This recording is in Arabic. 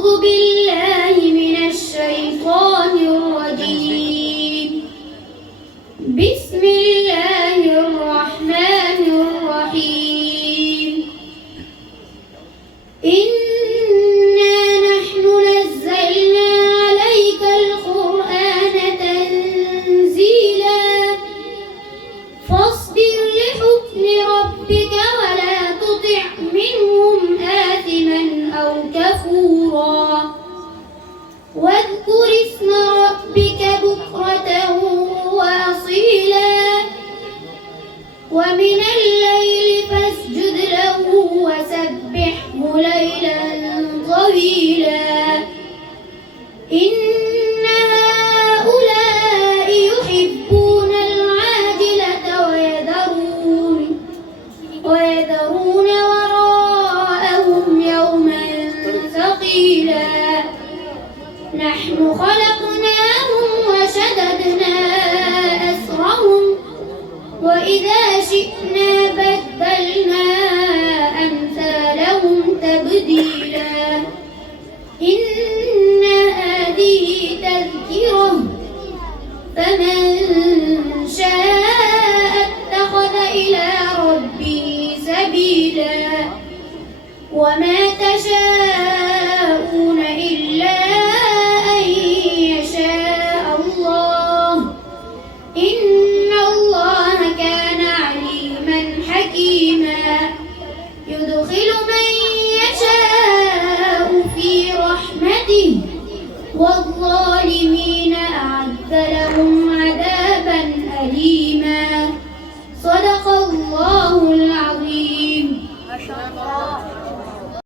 أعوذ بالله من الشيطان الرجيم. بسم الله الرحمن الرحيم. إنا نحن نزلنا عليك القرآن تنزيلا فاصبر لحكم ربك ولا تطع منهم آثما أو كفورا واذكر اسم ربك بكرة وأصيلا ومن الليل فاسجد له وسبحه ليلا طويلا إن هؤلاء يحبون العاجلة ويذرون وراءهم يوما ثقيلا نحن خلقناهم وشددنا أسرهم وإذا شئنا بدلنا أمثالهم تبديلا إن هذه تذكرة فمن شاء اتخذ إلى ربه سبيلا وما تشاءون إلا أن يشاء الله إن الله كان عليما حكيما يدخل من يشاء في رحمته والله